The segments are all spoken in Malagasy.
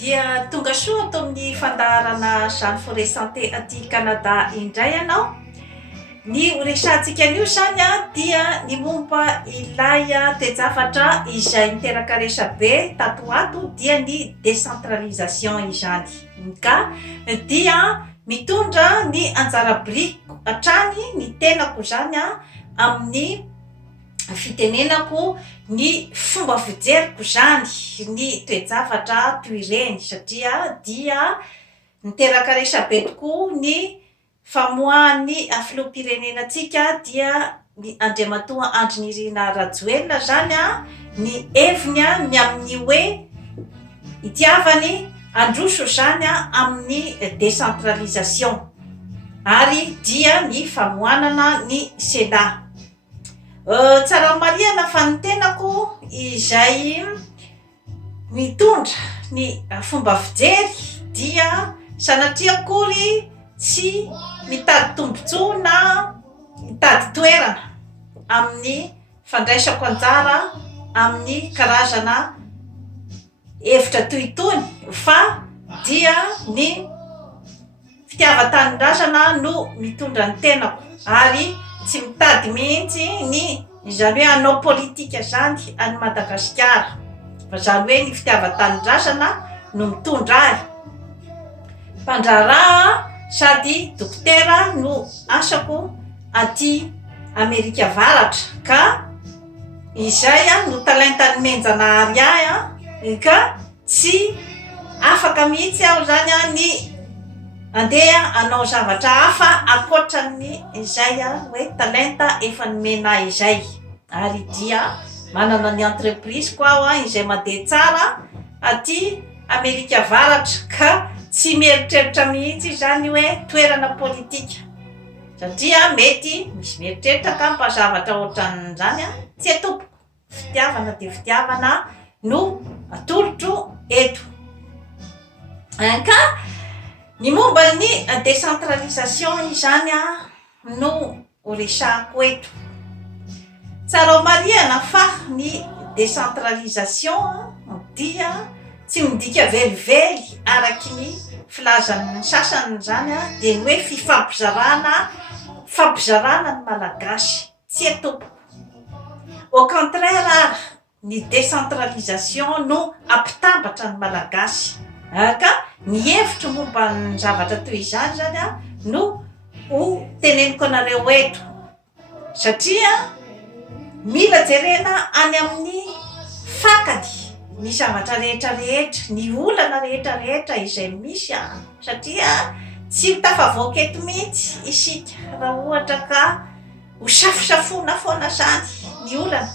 Dia tonga soa ato amin'ny fandaharana Jeanne Forêt Santé aty Canada indray ianao. Ny horesantsika an'io zany dia ny momba ilay toe-javatra izay niteraka resabe tato ato dia ny décentralisation izany. Ka dia mitondra ny anjara biriky hatrany ny tenako zany amin'ny fitenenako ny fomba fijeriko zany ny toe-javatra toy ireny satria dia niteraka resabe tokoa ny famoahan'ny filoham-pirenenantsika dia ny Andriamatoa Andry Nirina Rajoelina zany ny heviny ny amin'ny hoe itiavany androso zany amin'ny décentralisation ary dia ny famohanana ny Sénat. Tsara marihana fa ny tenako izay mitondra ny fomba fijery dia sanatria akory tsy mitady tombontsoa na mitady toerana amin'ny fandraisako anjara amin'ny karazana hevitra toy itony fa dia ny fitiavan-tanindrazana no mitondra ny tenako ary tsy mitady mihitsy ny zany hoe hanao politika zany any Madagasikara fa zany hoe ny fitiavan-tanindrazana no mitondra ahy. Mpandraharaha sady dokotera no asako aty Amerika Avaratra ka izay no talentany menjanahary ahy ka tsy afaka mihitsy aho zany ny andeha hanao zavatra hafa akoatran'ny izay hoe talenta efa nomena izay ary dia manana ny entreprise ko aho izay mandeha tsara aty Amerika Avaratra ka tsy mieritreritra mihitsy zany hoe toerana politika satria mety misy mieritreritra ka mpazavatra ohatran'izany tsy atopoko. Fitiavana dia fitiavana no atolotro eto ka ny momba ny décentralisation izany no horesahako eto. Tsara marihana fa ny décentralisation dia tsy midika velively araky ny filazan'ny sasany zany dia ny hoe fampizarana ny malagasy tsy atopoko. Au contraire ny décentralisation no ampitambatra ny malagasy ka ny hevitro momba ny zavatra toy izany zany no ho teneniko anareo eto satria mila jerena any amin'ny fakany ny zavatra rehetrarehetra, ny olana rehetrarehetra izay misy satria tsy tafavoaka eto mihitsy isika raha ohatra ka ho safosafona foana zany ny olana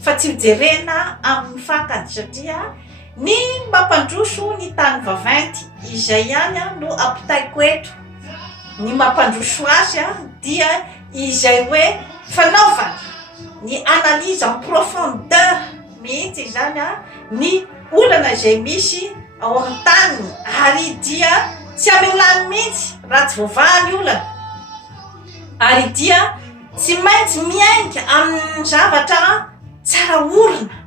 fa tsy hojerena amin'ny fakany satria ny mampandroso ny tany vaventy izay ihany no ampitaiko eto. Ny mampandroso azy dia izay hoe fanaovana ny analyse en profondeur mihitsy zany ny olana izay misy ao amin'ny taniny ary dia tsy amelany mihitsy raha tsy voavahany olana ary dia tsy maintsy miainga amin'ny zavatra tsara orina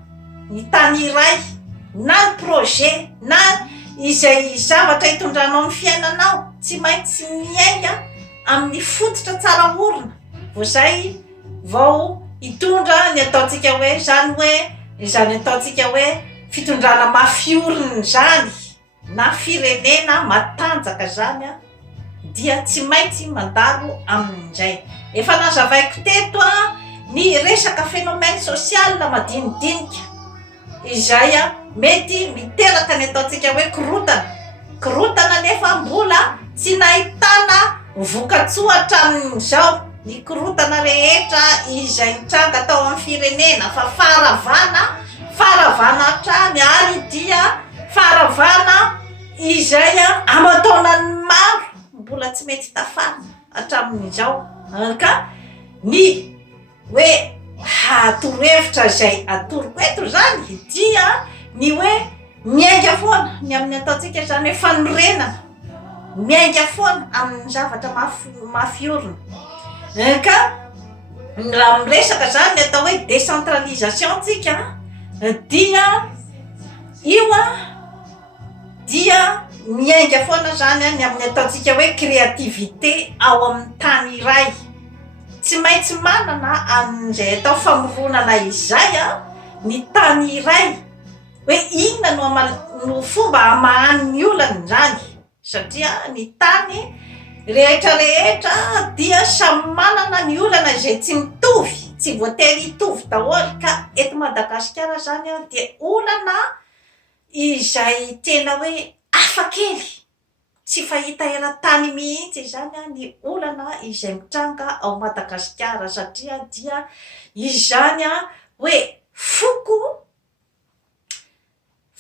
ny tany iray na ny projet na izay zavatra hitondranao amin'ny fiainanao tsy maintsy miainga amin'ny fototra tsara orina voazay vao hitondra ny ataontsika hoe zany ataontsika hoe fitondrana mafiorina zany na firenena matanjaka zany dia tsy maintsy mandalo amin'izay. Efa nazavaiko teto ny resaka phénomène social madinidinika izay mety miteraka ny ataontsika hoe korotana nefa mbola tsy nahitana vokatsoa hatramin'izao. Ny korotana rehetra izay mitranga tao amin'ny firenena fa faravana hatrany ary dia faravana izay amataonany maro mbola tsy mety tafana hatramin'izao ka ny hoe atorohevitra izay atoroko eto zany dia ny hoe miainga foana ny amin'ny ataontsika zany hoe fanorenana miainga foana amin'ny zavatra mafiorina ka raha miresaka zany atao hoe décentralisation tsika dia io dia miainga foana zany ny amin'ny ataontsika hoe créativité ao amin'ny tany iray. Tsy maintsy manana an'izay atao famoronana izay ny tany iray hoe inona no fomba hamahan'ny olana zany, satria ny tany rehetrarehetra dia samy manana ny olana izay tsy mitovy, tsy voatery hitovy daholo. Ka eto Madagasikara zany dia olana izay tena hoe hafakely, tsy fahita eran-tany mihitsy zany ny olana izay mitranga ao Madagasikara, satria dia izany hoe foko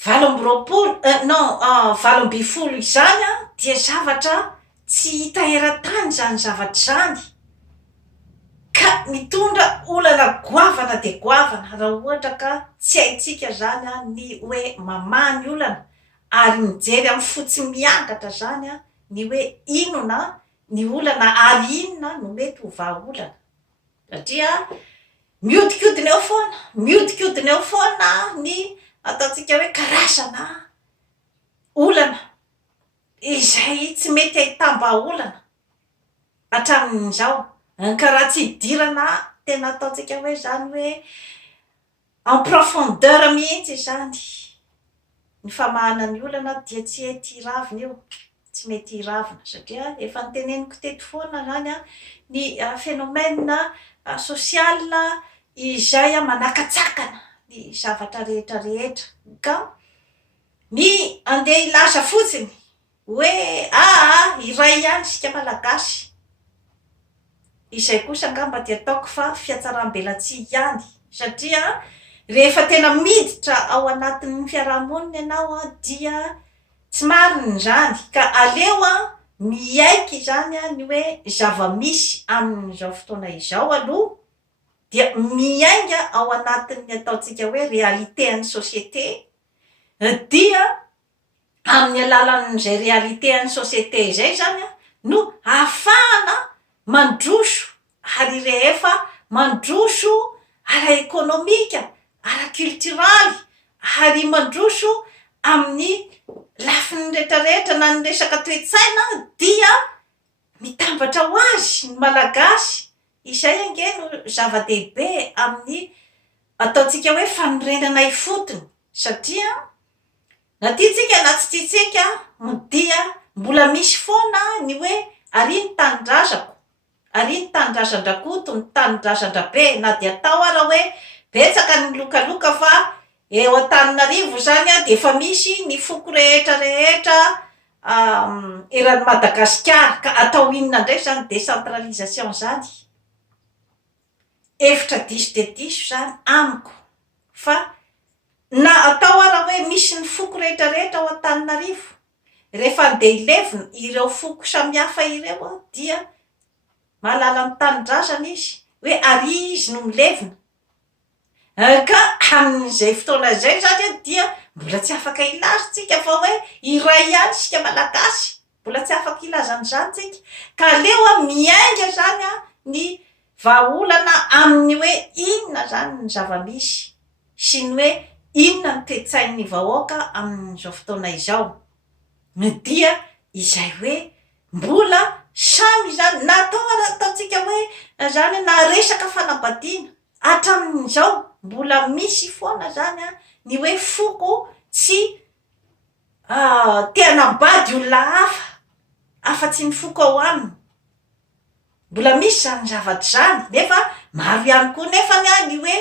20 izany dia zavatra tsy hita eran-tany zany zavatra zany, ka mitondra olana goavana de goavana raha ohatra ka tsy haitsika zany ny hoe mamaha ny olana ary mijery amin'ny fotsy miangatra zany ny hoe inona ny olana ary inona no mety ho vahaolana, satria miodikodina eo foana ny ataontsika hoe karazana olana izay tsy mety ahitam-bahaolana hatramin'izao. Ka raha tsy idirana tena ataontsika hoe zany hoe en profondeur mihitsy zany ny famahana ny olana dia tsy mety hiravina io, tsy mety hiravina, satria efa niteneniko teto foana zany ny phénomène social izay manakatsakana ny zavatra rehetrarehetra. Ka ny andeha hilaza fotsiny hoe iray ihany sika malagasy, izay kosa angamba dia ataoko fa fiatsaram-belatsihy ihany, satria rehefa tena miditra ao anatin'ny fiarahamonina ianao dia tsy marina zany, ka aleo miaiky zany ny hoe zava-misy amin'izao fotoana izao aloha, dia miainga ao anatin'ny ataontsika hoe réalité an'ny société, dia amin'ny alalan'izay réalité an'ny société izay zany no ahafahana mandroso ary rehefa mandroso ara-ekônomika, ara-culturaly, ary mandroso amin'ny lafiny rehetrarehetra na ny resaka toe-tsaina, dia mitambatra ho azy ny malagasy. Izay ange no zava-dehibe amin'ny ataontsika hoe fanorenana ifotony, satria na tiatsika na tsy tiatsika dia mbola misy foana ny hoe ary ny tanindrazako, ary ny tanindrazan-drakoto, ny tanindrazan-drabe, na dia atao ara hoe betsaka ny lokaloka fa eo Antananarivo zany dia efa misy ny foko rehetrarehetra eran'ny Madagasikara. Ka atao inona indray zany décentralisation zany, hevitra diso de diso zany amiko, fa na atao ara hoe misy ny foko rehetrarehetra ao Antananarivo, rehefa andeha hilevina ireo foko samihafa ireo dia mahalala ny tanindrazana izy hoe ary izy no milevina. Ka amin'izay fotoana izay zany dia mbola tsy afaka ilazantsika fa hoe iray ihany sika malagasy, mbola tsy afaka ilazan'izany tsika, ka aleo miainga zany ny vahaolana amin'ny hoe inona zany ny zava-misy sy ny hoe inona ny toe-tsain'ny vahoaka amin'izao fotoana izao, dia izay hoe mbola samy zany natao ataontsika hoe zany na resaka fanambadiana hatramin'izao mbola misy foana zany ny hoe foko tsy te hanambady olona hafa-tsy ny foko ao aminy, mbola misy zany zavatra zany. Nefa maro ihany koa nefany ny hoe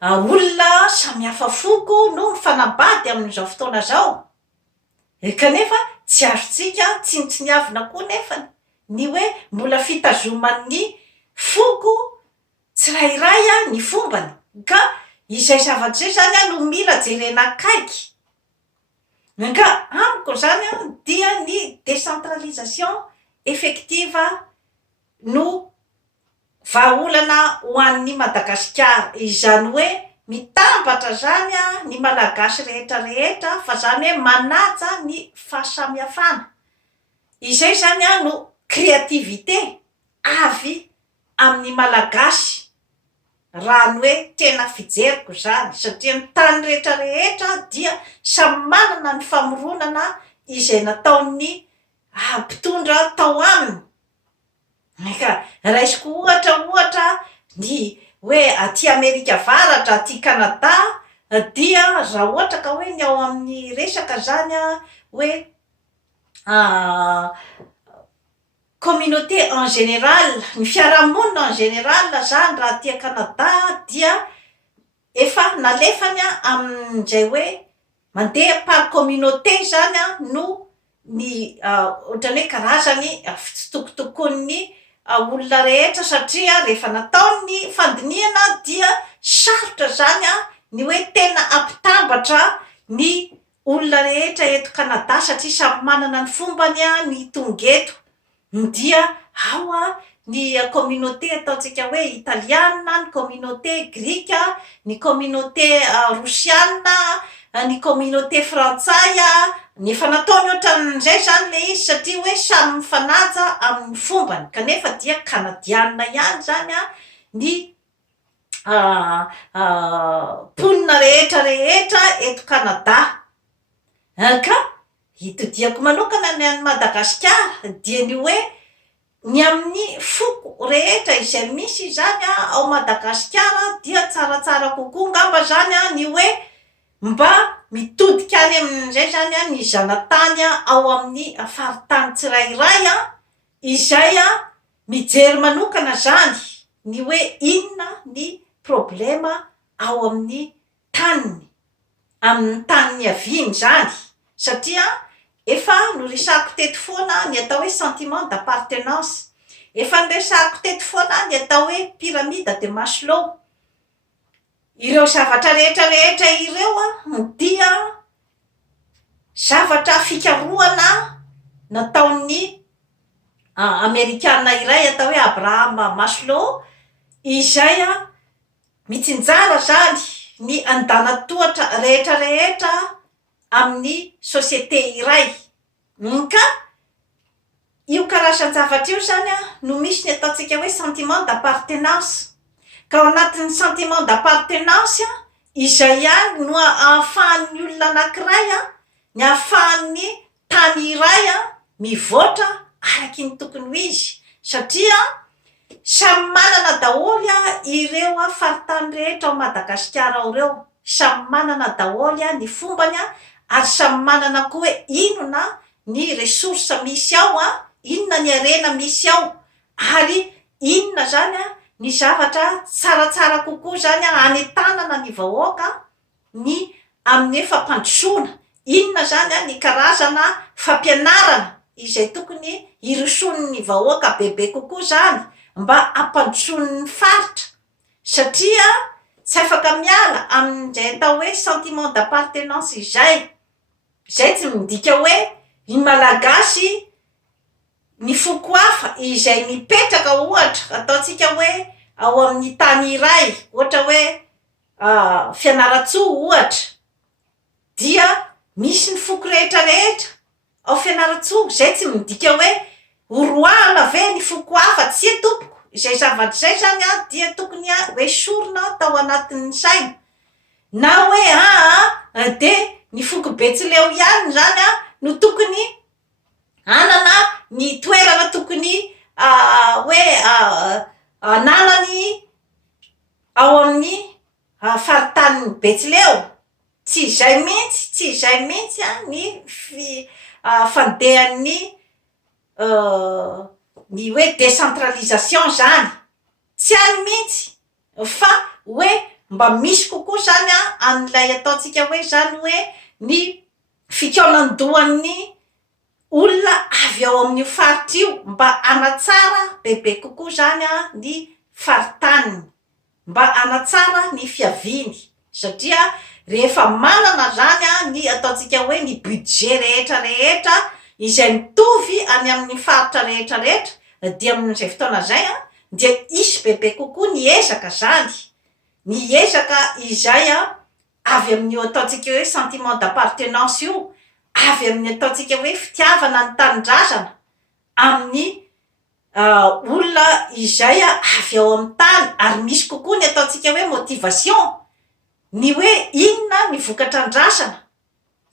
olona samy hafa foko no mifanambady amin'izao fotoana zao, kanefa tsy azotsika tsinitsiniavina koa nefany ny hoe mbola fitazoman'ny foko tsirairay ny fombany. Ka izay zavatra zay zany no mila jerena akaiky. Ka amiko zany dia ny décentralisation effective no vahaolana ho an'ny Madagasikara, izany hoe mitambatra zany ny malagasy rehetrarehetra, fa zany hoe manaja ny fahasamihafana. Izay zany no créativité avy amin'ny malagasy, raha ny hoe tena fijeriko zany satria ny tany rehetrarehetra dia samy manana ny famoronana izay nataony mpitondra tao aminy ka raisiko ohatra ny hoe aty Amerika Avaratra aty Kanada dia raha ohatra ka hoe ny ao amin'ny resaka zany hoe communauté en général ny fiarahamonina en général zany raha aty Kanada dia efa nalefany amin'izay hoe mandeha par communauté zany no ny ohatrany hoe karazany fitsitokotokony olona rehetra satria rehefa natao ny fandiniana dia sarotra zany ny hoe tena ampitambatra ny olona rehetra eto Kanada satria samy manana ny fombany ny tonga eto dia ao ny communauté ataontsika hoe italiana, ny communauté grika, ny communauté rosiana, ny communauté frantsay ny efa nataony ohatran'izay zany le izy satria hoe samy mifanaja amin'ny fombany kanefa dia kanadiana ihany zany ny ponina rehetrarehetra eto Kanada ka hitodiako manokana ny any Madagasikara dia ny hoe ny amin'ny foko rehetra izay misy zany ao Madagasikara dia tsaratsara kokoa ngamba zany ny hoe mba mitodika any amin'izay zany ny zanatany ao amin'ny faritany tsirairay izay mijery manokana zany ny hoe inona ny problema ao amin'ny taniny aviny zany satria efa noresako teto foana ny atao hoe sentiment d'appartenance efa noresako teto foana ny atao hoe pyramide de Maslow ireo zavatra rehetrarehetra ireo dia zavatra fikarohana nataony Amerikana iray atao hoe Abraham Maslow izay mitsinjara zany ny andanatohatra rehetrarehetra amin'ny société iray ka io karazan-javatra io zany no misy ny ataontsika hoe sentiment d'appartenance ka ao anatin'ny sentiment d'appartenance izay ihany no ahafahan'ny olona anankiray ny ahafahan'ny tany iray mivoatra araky ny tokony ho izy satria samy manana daholy ireo faritany rehetra ao Madagasikara ao ireo samy manana daholy ny fombany ary samy manana koa hoe inona ny resource misy ao inona ny arena misy ao ary inona zany ny zavatra tsaratsara kokoa zany hanetanana ny vahoaka ny amin'ny fampandrosoana inona zany ny karazana fampianarana izay tokony iroson'ny vahoaka bebe kokoa zany mba ampandroson'ny faritra satria tsy afaka miala amin'izay atao hoe sentiment d'appartenance izay tsy midika hoe ny malagasy ny foko hafa izay mipetraka ohatra ataontsika hoe ao amin'ny tany iray ohatra hoe Fianaratsoa ohatra dia misy ny foko rehetrarehetra ao Fianaratsoa zay tsy midika hoe horoana ve ny foko hafa tsy tompoko izay zavatra zay zany dia tokony hoe sorona tao anatin'ny saina na hoe de ny foko Betsileo ihany zany no tokony anana ny toerana tokony hoe ananany ao amin'ny faritany Betsileo tsy izay mihitsy ny fandehan'ny ny hoe décentralisation zany tsy any mihitsy fa hoe mba misy kokoa zany an'ilay ataontsika hoe zany hoe ny fikaonan-dohan'ny olona avy ao amin'ny faritra io mba anatsara bebe kokoa zany ny faritany mba anatsara ny fiaviny satria rehefa manana zany ny ataontsika hoe ny budget rehetrarehetra izay mitovy any amin'ny faritra rehetrarehetra dia amin'izay fotoana zay dia isy bebe kokoa ny ezaka zany ny ezaka izay avy amin'ny ataontsika hoe sentiment d'appartenance io avy amin'ny ataontsika hoe fitiavana ny tanindrazana amin'ny olona izay avy ao amin'ny tany ary misy kokoa ny ataontsika hoe motivation ny hoe inona ny vokatra andrasana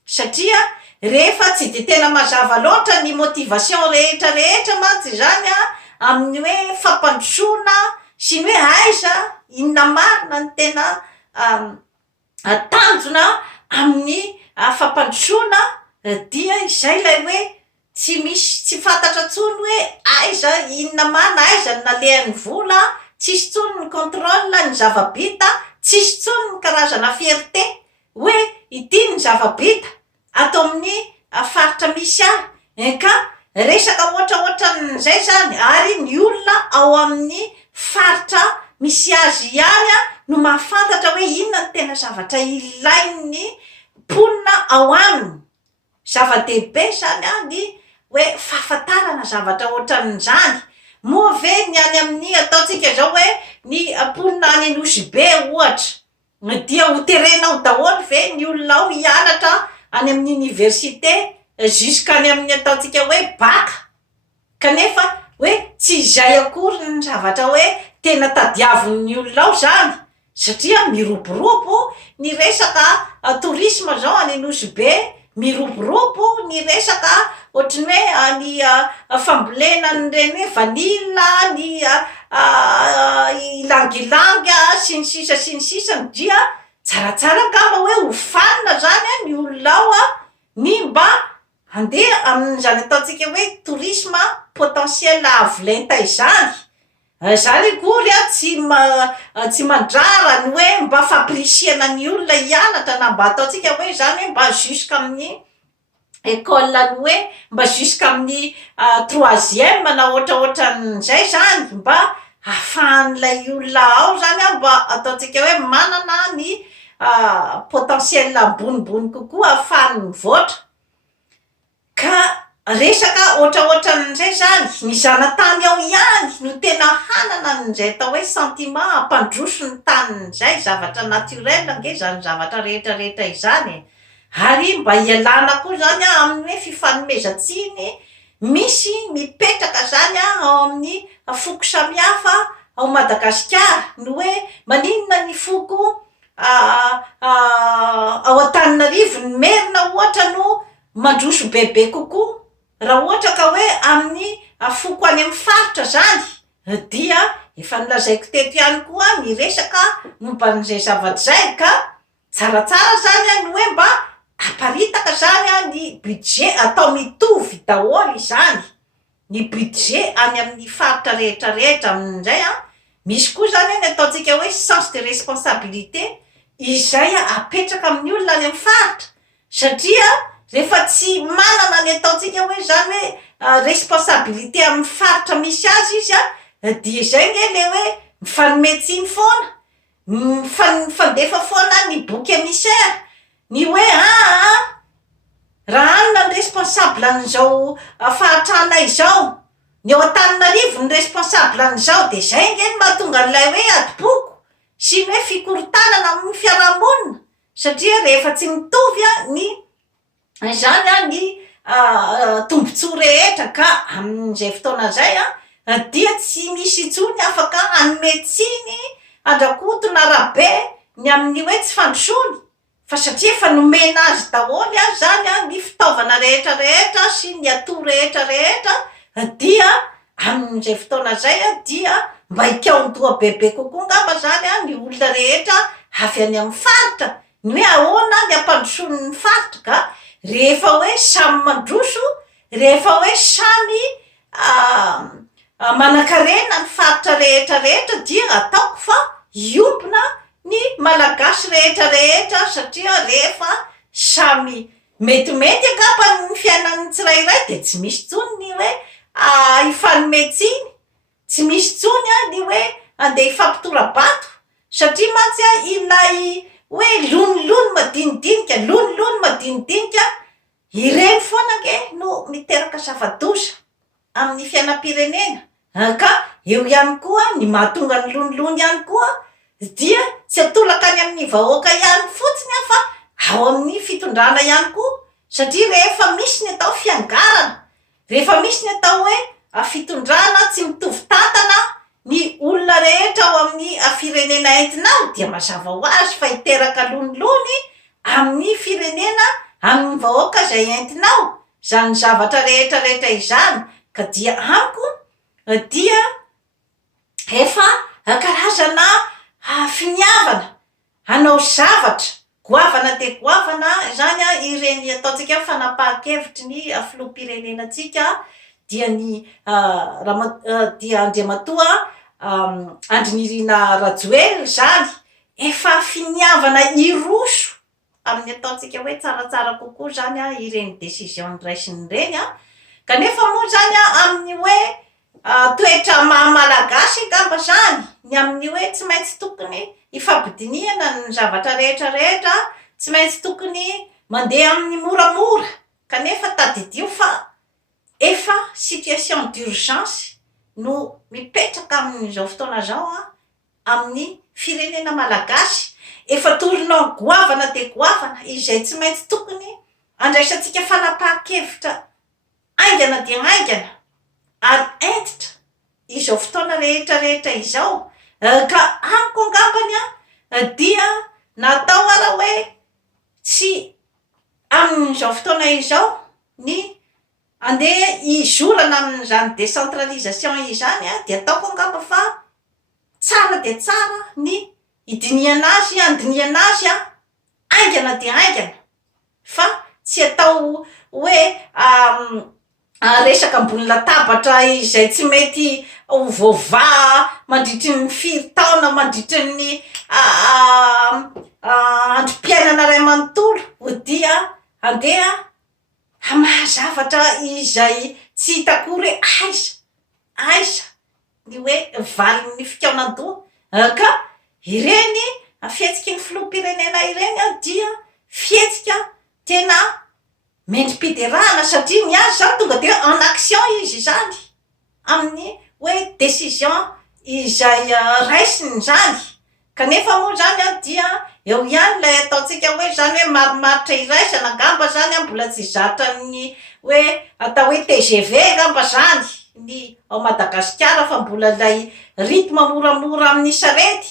satria rehefa tsy de tena mazava loatra ny motivation rehetrarehetra mantsy zany amin'ny hoe fampandrosoana sy ny hoe aiza inona marina ny tena tanjona amin'ny fampandrosoana dia izay lay hoe tsy fantatra tsony hoe aiza inona marina aiza ny nalehan'ny vola tsisy tsony ny contrôle ny zavabita tsisy tsony ny karazana fierté hoe ity ny zavabita atao amin'ny faritra misy ahy ka resaka ohatraohatran'izay zany ary ny olona ao amin'ny faritra misy azy ihany no mahafantatra hoe inona ny tena zavatra ilain'ny mponina ao aminy zava-dehibe zany ny hoe fahafantarana zavatra ohatran'izany moa ve ny any amin'ny ataontsika zao hoe ny mponina any anosy be ohatra dia hoterenao daholo ve ny olona ao hianatra any amin'ny université jusqu'any amin'ny ataontsika hoe baka kanefa hoe tsy izay akory ny zavatra hoe tena tadiavon'ny olona ao zany satria miroborobo ny resaka tourisme zao any anosy be miroborobo ny resaka ohatrany hoe ny fambolena nyreny hoe vanila ny ilangilanga sy ny sisa dia tsaratsara kama hoe hofanina zany ny olona ao ny mba andeha amin'izany ataontsika hoe tourisme potentiel avolenta izany zany akory tsy mandrara ny hoe mba fampirisiana ny olona hianatra na mba ataontsika hoe zany hoe mba jusque amin'ny école ny hoe mba jusque amin'ny troisième na ohatraohatran'izay zany mba ahafahan'ilay olona ao zany mba ataontsika hoe manana ny potentiel ambonimbony kokoa ahafahany mivoatra ka resaka ohatraohatran'izay zany ny zanatany ao ihany no tena hanana n'izay atao hoe sentiment ampandroso ny tanin'izay zavatra naturel nge zany zavatra rehetrarehetra izany ary mba hialana koa zany amin'ny hoe fifanomezantsiny misy mipetraka zany ao amin'ny foko samihafa ao Madagasikara no hoe maninona ny foko ao Antananarivo ny merina ohatra no mandroso bebe kokoa raha ohatra ka hoe amin'ny foko any amin'ny faritra zany dia efa nilazaiko teto ihany koa ny resaka momba n'izay zavatra zay ka tsaratsara zany ny hoe mba aparitaka zany ny budget atao mitovy daholo izany ny budget any amin'ny faritra rehetrarehetra amin'izay misy koa zany ny ataontsika hoe sens de responsabilité izay apetraka amin'ny olona any amin'ny faritra satria rehefa tsy manana ny ataontsika hoe zany hoe responsabilité amin'ny faritra misy azy izy dia zay nge le hoe mifanometsiny foana mifandefa foana ny bouc émissaire ny hoe raha anona ny responsable an'izao fahatrana izao ny ao Antananarivo ny responsable an'izao de zay nge ny mahatonga n'ilay hoe adiboko sy ny hoe fikorontanana amin'ny fiarahamonina satria rehefa tsy mitovy ny zany ny tombontsoa rehetra ka amin'izay fotoana zay dia tsy misy intsony afaka anometsiny andrakotona rabe ny amin'ny hoe tsy fandrosony fa satria efa nomena azy daholo zany ny fitaovana rehetrarehetra sy ny ato rehetrarehetra dia amin'izay fotoana zay dia mba hikaondoha bebe kokoa ngamba zany ny olona rehetra avy any amin'ny faritra ny hoe ahoana ny ampandrosony ny faritra ka rehefa hoe samy mandroso rehefa hoe samy manan-karena ny faritra rehetrarehetra dia ataoko fa iompina ny malagasy rehetrarehetra satria rehefa samy metimety angamba ny fiainan'ny tsirairay de tsy misy tsony ny hoe hifanometsiny tsy misy tsony ny hoe andeha hifampitora-bato satria mantsy ilay hoe lonilony madinidinika ireny foana nge no miteraka zava-doza amin'ny fiainam-pirenena ka eo ihany koa ny mahatonga ny lonilony ihany koa dia tsy atolaka any amin'ny vahoaka ihany fotsiny fa ao amin'ny fitondrana ihany koa satria rehefa misy ny atao fiangarana rehefa misy ny atao hoe fitondrana tsy mitovy tantana ny olona rehetra ao amin'ny firenena entinao dia mazava ho azy fa hiteraka lonilony amin'ny firenena amin'ny vahoaka izay entinao zany zavatra rehetrarehetra izany ka dia amiko dia efa karazana finiavana hanao zavatra goavana de goavana zany ireny ataontsika fanapahan-kevitry ny filoham-pirenenatsika dia ny dia andriamatoa Andrinirina Rajoelina zany efa finiavana iroso amin'ny ataontsika hoe tsaratsara kokoa zany ireny décision raisiny reny kanefa moa zany amin'ny hoe toetra mahamalagasy angamba zany ny amin'ny hoe tsy maintsy tokony ifampidiniana ny zavatra rehetrarehetra tsy maintsy tokony mandeha amin'ny moramora kanefa tadidio fa efa situation d'urgence no mipetraka amin'izao fotoana zao amin'ny firenena malagasy efa torinao goavana de goavana izay tsy maintsy tokony andraisantsika fanapahan-kevitra aingana dia aingana ary entitra izao fotoana rehetrarehetra izao ka amiko angambany dia natao ara hoe tsy amin'izao fotoana izao ny andeha izorana amin'izany décentralisation izany dia ataoko angamba fa tsara de tsara ny idiniana azy andiniana azy aingana de aingana fa tsy atao hoe resaka ambony latabatra izay tsy mety hovova mandritry ny 4 taona mandritry ny androm-piainana ray manontolo ho dia andeha mahazavatra izay tsy hitakory aiza ny hoe valin'ny fikaonan-doha ka ireny fihetsiky ny filoham-pirenena ireny dia fihetsika tena mendrim-piderahana satria ny azy zany tonga de en action izy zany amin'ny hoe décision izay raisiny zany kanefa moa zany dia eo ihany lay ataontsika hoe zany hoe marimaritra iraisana angamba zany mbola tsy zatra ny hoe atao hoe TGV angamba zany ny ao Madagasikara fa mbola lay rythme moramora amin'ny sarety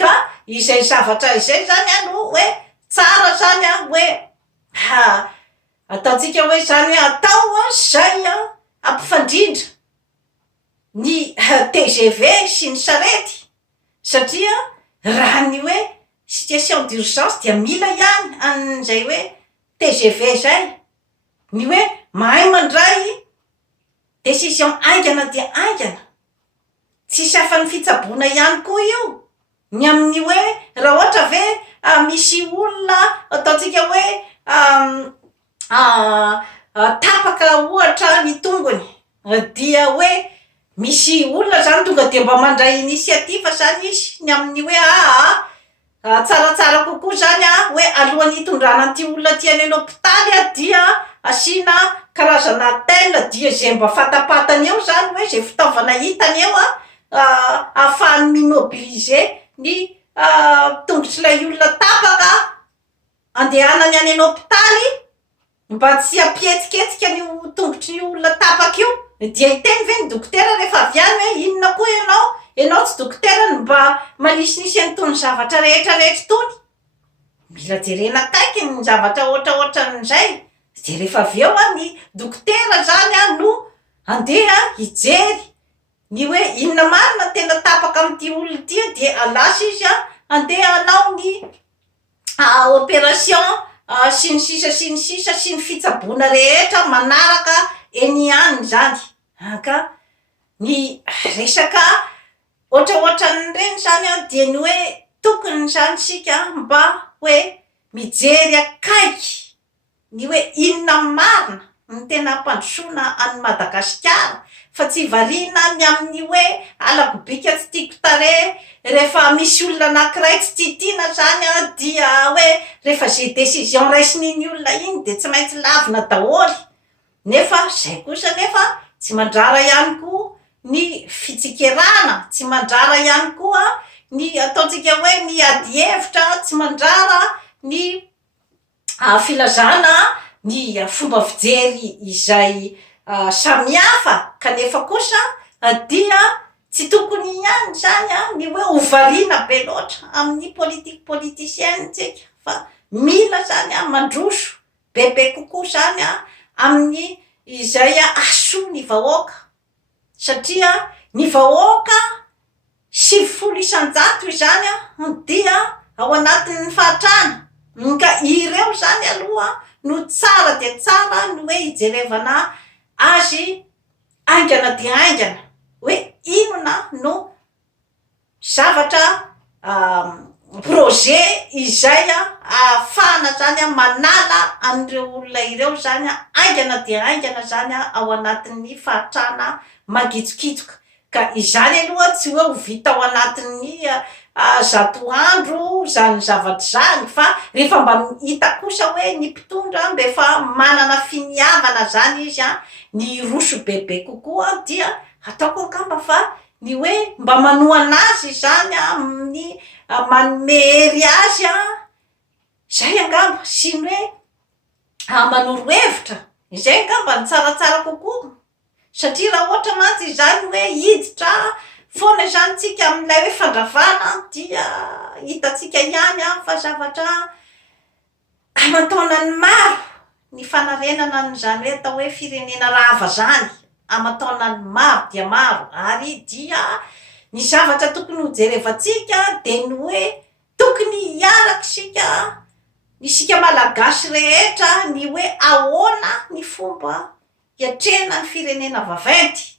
ka izay zavatra izay zany no hoe tsara zany hoe ataontsika hoe zany hoe atao zay ampifandrindra ny TGV sy ny sarety satria raha ny hoe situation d'urgence dia mila ihany an'izay hoe TGV zay ny hoe mahay mandray décision aingana dia aingana tsisy afan'ny fitsaboana ihany koa io ny amin'ny hoe raha ohatra ve misy olona ataontsika hoe tapaka ohatra ny tongony dia hoe misy olona zany tonga de mba mandray initiative zany izy ny amin'ny hoe tsaratsara kokoa zany hoe alohan'ny hitondrana an'ity olona ty any an-hôpitaly dia asina karazana tel dia zay mba fatapatany eo zany hoe zay fitaovana hitany eo ahafahany mimobiliser ny tongotry lay olona tapaka andehanany any an-hôpitaly mba tsy ampihetsiketsika ny tongotry ny olona tapaka io dia hiteny ve ny dokotera rehefa avy any hoe inona koa ianao tsy dokotera ny mba manisinisy an'itony zavatra rehetrarehetra tony mila jerena akaiky ny zavatra ohatraohatran'izay de rehefa avy eo ny dokotera zany no andeha hijery ny hoe inona marina tena tapaka amin'ity olona ty dia alasa izy andeha anao ny opération sy ny sisa sy ny fitsaboana rehetra manaraka eny ihany zany ka ny resaka ohatraohatran'ireny zany dia ny hoe tokony zany sika mba hoe mijery akaiky ny hoe inona marina ny tena mpandrosoana any Madagasikara fa tsy variana ny amin'ny hoe alakobika tsy tiako tare rehefa misy olona anankiray tsy tiatiana zany dia hoe rehefa zay décision raisin'iny olona iny de tsy maintsy lavina daholy nefa zay kosa nefa tsy mandrara ihany koa ny fitsikerana tsy mandrara ihany koa ny ataontsika hoe ny ady hevitra tsy mandrara ny filazana ny fomba fijery izay samihafa kanefa kosa dia tsy tokony ihany zany ny hoe ovariana be loatra amin'ny politicienne tsika fa mila zany mandroso bebe kokoa zany amin'ny izay aso ny vahoaka satria ny vahoaka 70 isan-jato izany dia ao anatin'ny fahatrana ka ireo zany aloha no tsara de tsara no hoe hijerevana azy aingana de aingana hoe inona no zavatra projet izay ahafahana zany manala an'ireo olona ireo zany aingana de aingana zany ao anatin'ny fahatrana mangitsokitsoka ka izany aloha tsy hoe ho vita ao anatin'ny zato andro zany zavatra zany fa rehefa mba hita kosa hoe ny mpitondra mba efa manana finiavana zany izy ny roso bebe kokoa dia ataoko angamba fa ny hoe mba manohana azy zany amin'ny manome hery azy zay angamba sy ny hoe manoro hevitra izay angamba ny tsaratsara kokoa satria raha ohatra mantsy izany hoe hiditra foana zany tsika amin'ilay hoe fandravana dia hitatsika ihany fa zavatra aman-taonany maro ny fanarenana n'izany hoe atao hoe firenena rava zany aman-taonany maro dia maro ary dia ny zavatra tokony ho jerevantsika de ny hoe tokony hiarakysika isika malagasy rehetra ny hoe ahoana ny fomba hiatrena ny firenena vaventy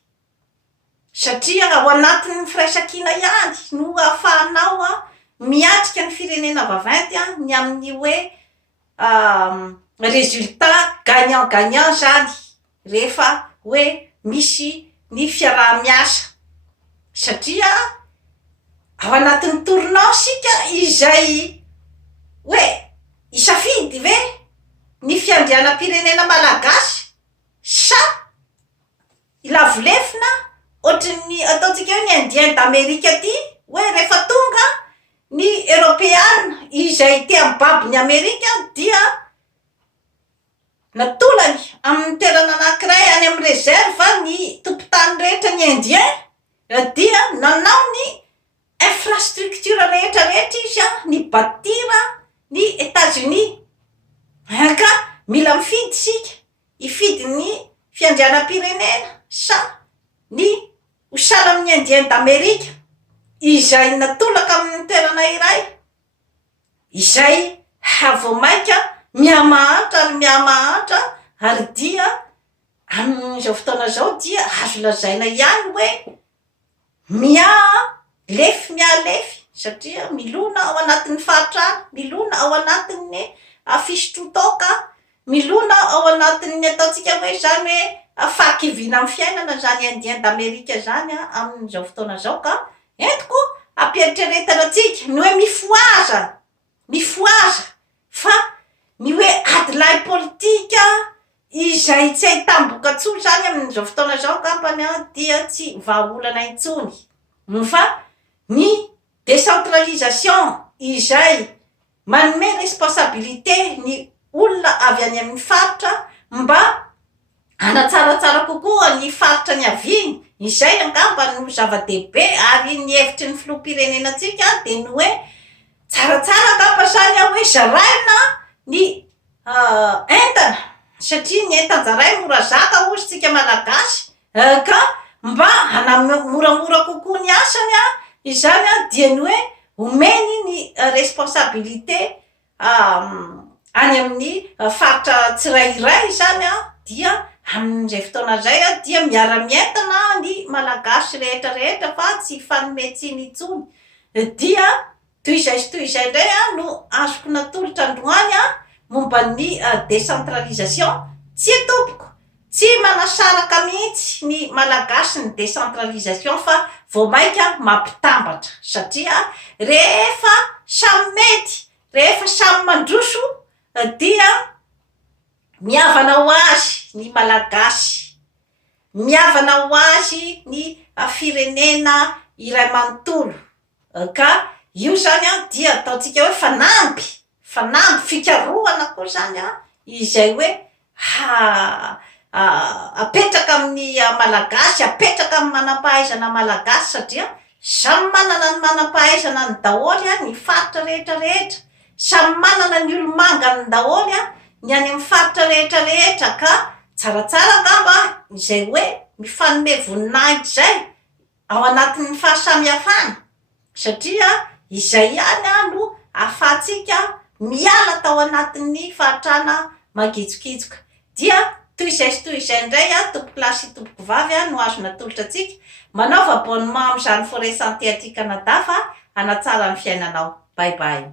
satria ao anatin'ny firaisan-kina ihany no ahafahanao miatrika ny firenena vaventy ny amin'ny hoe résultat gagnant zany rehefa hoe misy ny fiaraha-miasa satria ao anatin'ny tournant sika izay hoe isafidy ve ny fiandrianam-pirenena malagasy sa ilavolefina ohatrany ataontsika hoe ny indien d'Amerika ty hoe rehefa tonga ny européane izay te ambaby ny Amerika dia natolany amin'ny toerana anankiray any amin'ny réserve ny tompotany rehetra ny indien dia nanao ny infrastructure rehetrarehetra izy ny batira ny États-Unis ka mila mifidy sika hifidy ny fiandrianam-pirenena sa ny hosala amin'ny indien d'Amerika izay natolaka amin'ny toerana iray izay havomaika miamahantra ary dia amin'izao fotoana zao dia azo lazaina ihany hoe mialefy satria milona ao anatin'ny fahatrana milona ao anatin'ny fisotrotoka milona ao anatin'ny ataontsika hoe zany hoe fakivina amin'ny fiainana zany indien d'Amerika zany amin'izao fotoana zao ka entiko ampieritrretana atsika ny hoe mifoaza fa ny hoe adilay politika izay tsy ahitamboka tsony zany amin'izao fotoana zao kampany dia tsy vahaolana intsony fa ny décentralisation izay manome responsabilité ny olona avy any amin'ny faritra mba anatsaratsara kokoa ny faritra ny aviny izay angamba no zava-dehibe ary ny hevitry ny filoham-pirenenantsika de ny hoe tsaratsara angamba zany hoe zaraina ny entana satria ny entan-jaray mora zaka ozy tsika malagasy ka mba moramora kokoa ny asany izany dia ny hoe omeny ny responsabilité any amin'ny faritra tsirairay zany dia amin'izay fotoana zay dia miara-mientana ny malagasy rehetrarehetra fa tsy fanometsiny intsony dia toy izay ndray no azoko natolotra androany momba ny décentralisation tsy atompoko tsy manasaraka mihitsy ny malagasy ny décentralisation fa vao maika mampitambatra satria rehefa samy mety rehefa samy mandroso dia miavana ho azy ny malagasy miavana ho azy ny firenena iray manontolo ka io zany dia ataontsika hoe fanampy fikarohana koa zany izay hoe apetraka amin'ny malagasy, apetraka amin'ny manam-pahaizana malagasy satria samy manana ny manam-pahaizana ny daholy ny faritra rehetrarehetra, samy manana ny olomangany daholy ny any amin'ny faritra rehetrarehetra ka tsaratsara angamba izay hoe mifanome voninahitra izay ao anatin'ny fahasamihafana satria izay ihany no ahafahantsika miala tao anatin'ny fahatrana magitsokitsoka. Dia toy izay sy toy izay indray tompoko lahy sy tompoko vavy no azona tolotra atsika manaova abonnement amin'izany forêt santé aty Canada fa hanatsara ny fiainanao. Bye bye.